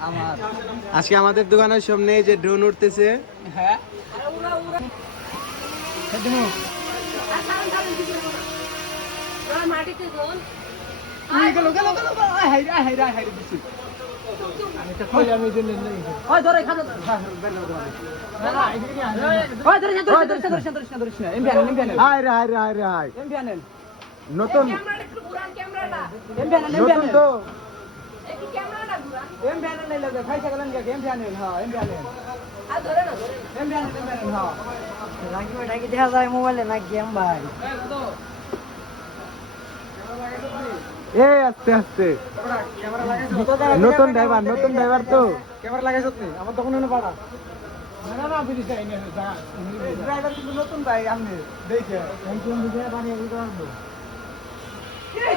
আমার আজকে আমাদের দোকানের সামনে এই যে ড্রোন উঠতেছে। হ্যাঁ মাটিতে জল গেল গেল গেল হাই হাই হাই হাই দিছি আমি তো কই আমি দিন নেই ওই ধরে খাদো না না এদিকে নিয়ে ওই ধরে ধরে এমবিয়ান হাই রে হাই রে হাই রে হাই এমবিয়ান নতুন ক্যামেরাটা একটু ঘুরান ক্যামেরাটা নতুন তো একটু ক্যামেরাটা ঘুরান এমবিয়ান নাই লাগে খাইছা গেলেন কে এমবিয়ান হ্যাঁ এমবিয়ান আর ধরে না এমবিয়ান হ্যাঁ রাখি ওটাকে দেখা যায় মোবাইলে না গেম ভাই এ আস্তে আস্তে ক্যামেরা লাগাইছো নতুন ড্রাইভার তো ক্যামেরা লাগাইছো তুমি আমার তখন এনে পাড়া না না বিলি চাই না যা ড্রাইভার কিন্তু নতুন ভাই আপনি দেখে এমপিএম দিকে বানিয়ে দিতে পারবো এই